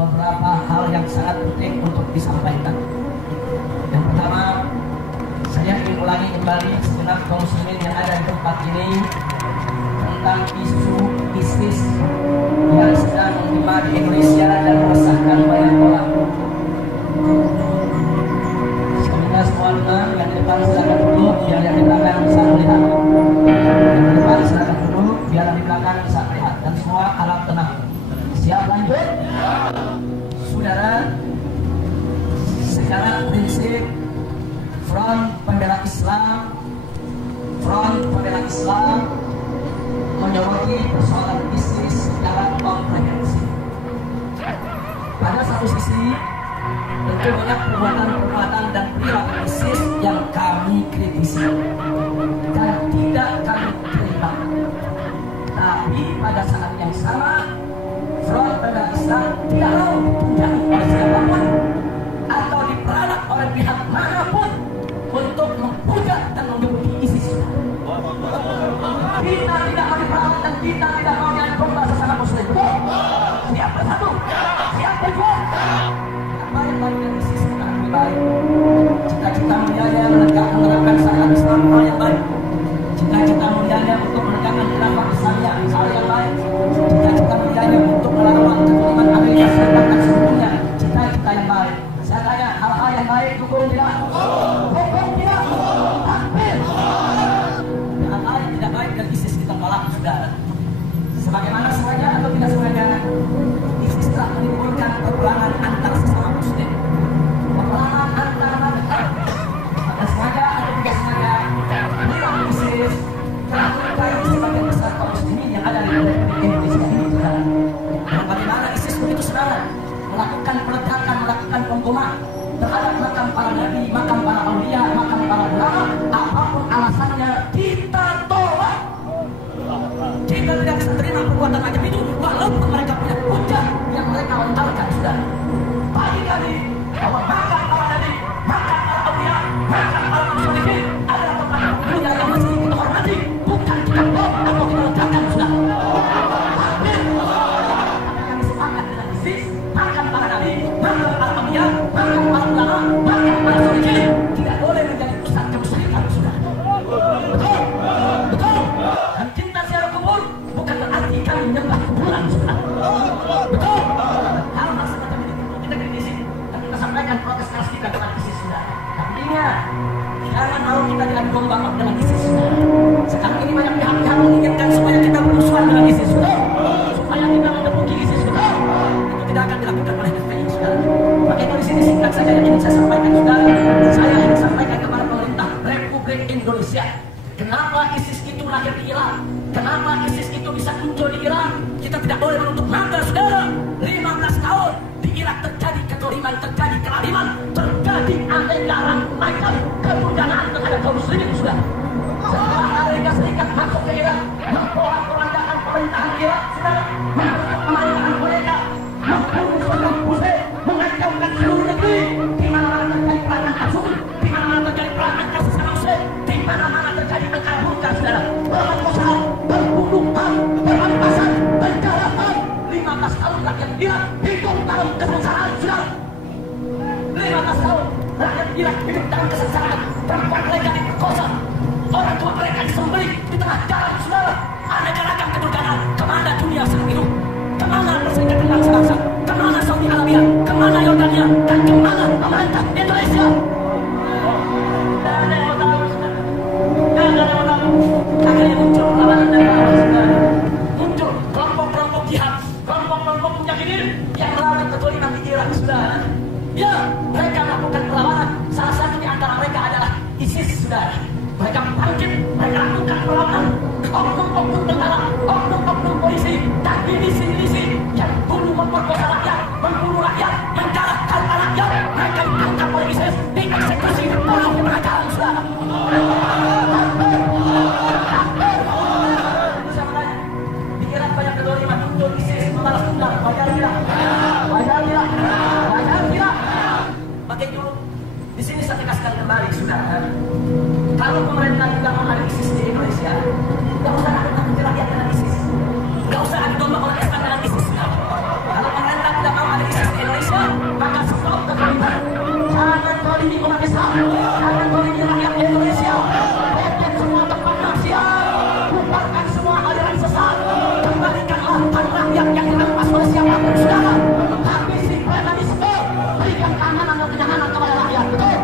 beberapa hal yang sangat penting untuk disampaikan. Yang pertama, saya ingin ulangi kembali segenap kaum muslimin yang ada di tempat ini tentang isu ISIS yang sedang menggema di Indonesia dan meresahkan banyak orang. Sebenarnya semua dengar, yang di depan silakan duduk, biar yang di belakang bisa melihat. Yang di depan silakan duduk, biar yang di belakang bisa melihat. Dan semua harap tenang. Siap lanjut? Saudara, secara prinsip Front Pembela Islam menyoroti persoalan ISIS secara komprehensif. Pada satu sisi, tentu banyak perbuatan dan perilaku ISIS yang kami kritisi dan tidak kami terima. Tapi pada saat yang sama, Front Pembela Islam tidak mau ditunjangi oleh siapapun atau diperalat oleh pihak manapun untuk mempuja dan menjuluki ISIS. Kita tidak mau diperalat dan kita tidak mau diadu domba sesama muslim. Siap bersatu, siap berjuang. Baik-baik dari ISIS kita lebih baik. Cita-cita mulianya menerapkan syariat Islam hal yang baik. Cita-cita mulianya untuk menegakkan khilafah Islamiyah hal yang baik. Cita-cita mulianya untuk melawan kezaliman Amerika Serikat dan seluruhnya cita-cita yang baik. Saya tanya, hal-hal yang baik dukung tidak? Dukung tidak? Hampir. Hal-hal yang tidak baik dan ISIS kita tolak, saudara. Sebagaimana sengaja atau tidak sengaja, ISIS telah menimbulkan peperangan antar sesama muslim. Peperangan antar madhab. Pada sengaja atau tidak sengaja, inilah ISIS telah melukai sebagian besar kaum muslimin yang ada di Indonesia ini, saudara. Dan bagaimana ISIS begitu senang melakukan peletakan, melakukan pemboman terhadap makam para nabi, makam para aulia, makam para ulama, apapun alasannya kita tolak. Kita tidak bisa terima perbuatan macam itu walaupun mereka punya hujah yang mereka lontarkan, saudara. Bagi kami bahwa makam para nabi, makam para aulia, makam para manusia adalah tempat dunia yang masih kita hormati, bukan kita bom atau kita ledakan, saudara. Kami sepakat dengan ISIS, makam para nabi, makam para aulia, makam para ulama, makam para manusia tidak boleh menjadi pusat kemusyrikan, saudara. Betul, betul. Dan cinta ziarah kubur bukan berarti kami menyembah kuburan, saudara. Betul. Hal-hal semacam ini kita kritisi dan kita sampaikan protes keras kita kepada ISIS, saudara. Tapi ingat, jangan mau kita diadu domba dengan ISIS, saudara. Sekarang ini banyak pihak-pihak menginginkan supaya kita bermusuhan dengan ISIS, betul. Supaya kita mengepuki ISIS, betul. Itu tidak akan dilakukan oleh FPI, saudara. Maka itu di sini singkat saja yang ingin saya sampaikan, saudara. Saya ingin sampaikan kepada pemerintah Republik Indonesia. Kenapa ISIS itu lahir di Irak? Kenapa ISIS itu bisa muncul di Irak? Kita tidak boleh menutup mata, saudara. 15 tahun di Irak terjadi kezaliman, terjadi kelaliman, terjadi aneka macam kemundangan terhadap kaum muslimin, saudara. Setelah Amerika Serikat masuk ke Irak, memporak-porandakan pemerintahan Irak, saudara, menutup pemerintahan mereka, membunuh Saddam Hussein, mengacaukan seluruh negeri, di mana-mana terjadi perang asuh, di mana-mana terjadi perang antar sesama muslim, di mana-mana terjadi angkara murka, saudara, pemerkosaan, pembunuhan, perampasan, penjarahan. 15 tahun rakyat Irak hidup dalam kesengsaraan, saudara. 15 tahun rakyat Irak hidup dalam kesengsaraan. Perempuan mereka diperkosa, orang tua mereka disembelih di tengah jalan, saudara. Aneka ragam kedurjanaan. Kemana dunia sedang hidup? Kemana Perserikatan Bangsa-Bangsa? Kemana Saudi Arabia? Kemana Yordania? Dan kemana pemerintah Indonesia? Dan ada yang mau tahu, saudara. Dan ada yang mau tahu. Akhirnya muncul perlawanan dari bawah, saudara. Muncul kelompok-kelompok jihad, kelompok-kelompok mujahidin yang melawan kezaliman di Irak, saudara. Ya, mereka melakukan perlawanan. Salah satu di antara mereka adalah ISIS, saudara. Mereka bangkit, mereka lakukan perlawanan. Oknum-oknum tentara, oknum-oknum polisi, dan milisi-milisi yang bunuh, memperkosa rakyat, membunuh rakyat, menjarahkan rakyat. Mereka ditangkap oleh ISIS, dieksekusi, dibunuh di tengah jalan, saudara. Bisa bertanya, di Irak banyak kezaliman, muncul ISIS, membalas dendam, wajar tidak? Wajar tidak? Wajar tidak? Pakai dulu. Di sini saya tegaskan kembali, saudara. Kalau pemerintah tidak mau ada ISIS di Indonesia, nggak usah takut-takuti rakyat dengan ISIS, nggak usah adu domba orang Islam dengan ISIS. Islam, maka stop kezaliman. Jangan zalimi umat Islam, jangan zalimi rakyat Indonesia. Potong semua tempat maksiat, bubarkan semua aliran sesat, kembalikanlah hak rakyat yang dirampas oleh siapapun saudara. Habisi pluralisme, berikan keamanan dan kenyamanan kepada rakyat. Betul?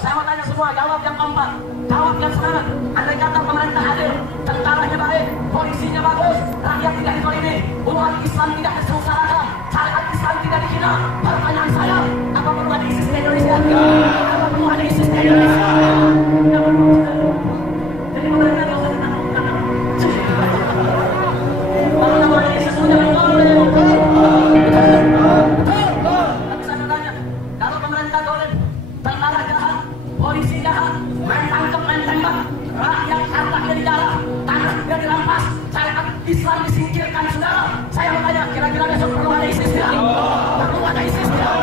Saya mau tanya semua, jawab yang keempat, jawab yang sekarang. Andai kata pemerintah adil, tentaranya baik, polisinya bagus, rakyat tidak dizalimi, umat Islam tidak disengsarakan, syariat Islam tidak dihina. Pertanyaan saya, apa perlu ada ISIS di Indonesia? Apa perlu ada ISIS di Indonesia? Tidak perlu. Jadi pemerintah tidak usah ditakutkan. Kalau nama ISIS sudah boleh. Tapi saya bertanya, kalau pemerintah boleh, tentara jahat, polisi jahat, main tangkap, main tembak, rakyat hartanya dijarah, tanahnya dirampas, syariat Islam disingkirkan, saudara. Saya mau tanya, kira-kira besok perlu ada ISIS tidak? Perlu ada ISIS tidak?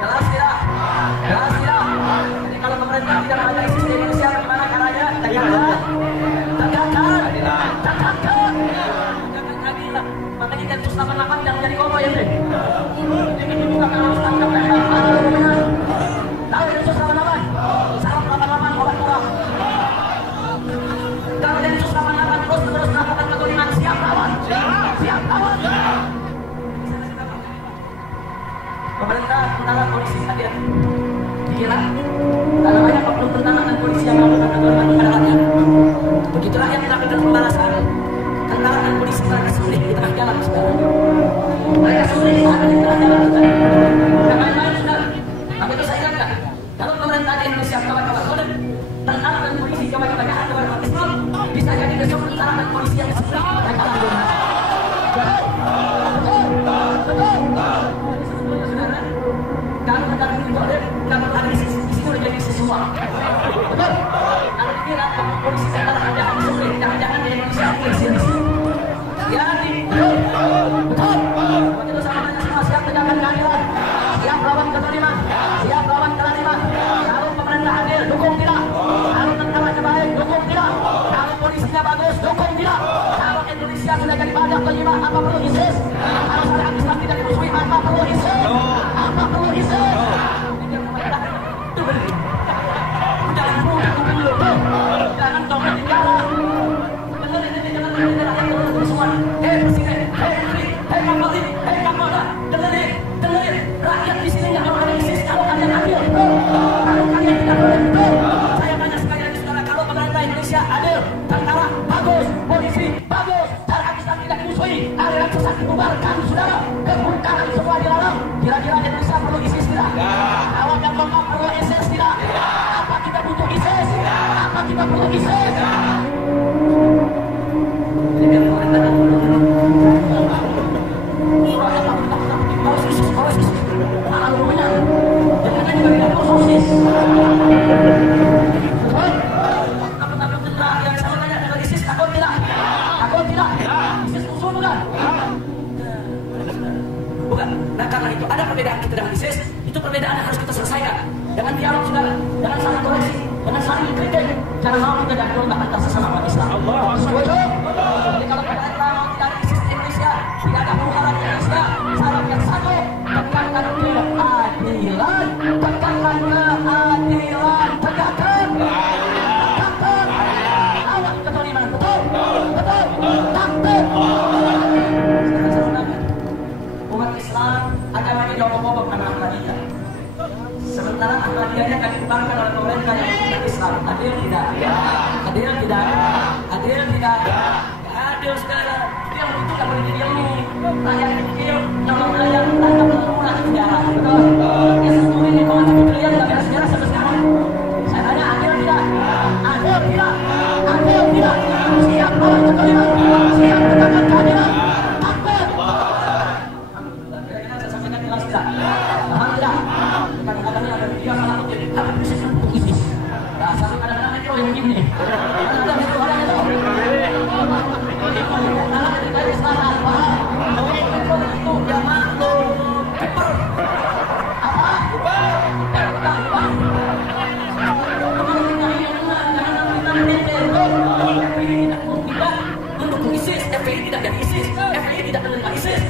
Jelas tidak? Jelas tidak? Jadi kalau pemerintah tidak ada ISIS di Indonesia, bagaimana caranya? Tegakkan, tegakkan, tegakkan. Jangan lagi lah. Makanya Densus 88 jangan jadi koma ya, deh. Ini bukan harus tangkap tembak. Tahu Densus 88? Salam 88 obat murah. Kalau Densus 88 terus melakukan kezaliman, siap lawan. Siap lawan. Pemerintah, tentara, polisi hadir. Dikira karena banyak oknum tentara dan polisi yang melakukan kezaliman kepada rakyat. Begitu rakyat melakukan pembalasan, tentara dan polisi mereka sulit di tengah jalan, saudara. Mereka sulit di tengah jalan, saudara. Dan main-main, saudara. Tapi itu saya ingatkan, kalau pemerintah di Indonesia kawan-kawan boleh, tentara dan polisi coba-coba jahat kepada umat Islam, bisa jadi besok tentara dan polisi yang sulit mereka kalah di Indonesia. Kalau tentara ini boleh, kalau ada di sini udah jadi sesuatu. Betul? Kalau dikira polisi tentara jangan disulit, jangan-jangan di Indonesia polisi di sini. Ya, betul. Betul. Begitu sama tanya semua, siap tegakkan keadilan, siap lawan kezaliman, siap lawan kezaliman. Kalau pemerintah adil, dukung tidak. Kalau tentaranya baik, dukung tidak. Kalau polisinya bagus, dukung tidak. Kalau Indonesia sudah jadi badak kelima, apa perlu ISIS? Kalau syariat Islam tidak dimusuhi, apa perlu ISIS? Apa perlu ISIS? Ini yang pemerintah itu benar. Jangan mudah dulu. Jangan dompet di jalan. Jangan semua. Hei presiden, hei menteri, hei kapolri, hei kapolda, dengerin. Rakyat di sini nggak mau ada ISIS kalau kalian adil. Kalau kalian tidak boleh. Saya tanya sekali lagi saudara, kalau pemerintah Indonesia adil, tentara bagus, polisi bagus, syariat Islam tidak dimusuhi, aliran sesat dibubarkan, saudara, kemungkaran semua dilarang. Kira-kira Indonesia perlu ISIS tidak? Kalau yang ngomong perlu ISIS tidak? Apa kita butuh ISIS? Apa kita perlu ISIS? Ini yang pemerintah dan bukan. Nah karena itu ada perbedaan kita dengan ISIS, itu perbedaan yang harus kita selesaikan dengan dialog, saudara, dengan saling koreksi, dengan saling kritik. Jangan mau kita jatuh antara sesama umat Islam. Setuju? Jadi kalau pemerintah mau tidak ada ISIS di Indonesia, tidak ada huru-hara di Indonesia, syarat yang satu, tekankan keadilan, tekankan keadilan, tegakkan, lawan kezaliman. Betul? Betul? Taktik. Umat Islam agamanya diobok-obok nama Ahmadiyah. Sementara Ahmadiyahnya akan dibubarkan oleh pemerintah yang bukan Islam. Adil tidak? Adil tidak? Adil tidak? Adil sekarang. Dia itu tak boleh didiemin. Rakyat kecil, nyolong ayam, tangkap lemburan sejarah. Betul? Ya satu ini kalau ada kalian nggak ada sejarah sampai sekarang. Saya tanya adil tidak? Adil tidak? Adil tidak? Siap lawan kezaliman? Siap tegakkan keadilan? Alhamdulillah. Kadang-kadang ada video salah kutip, tapi bisa untuk ISIS. Dasar kadang-kadang itu yang ini. Kadang-kadang itu orang itu. Anak dari Islam, itu dia makhluk. Apa? ISIS, FPI tidak jadi ISIS, FPI tidak menerima ISIS,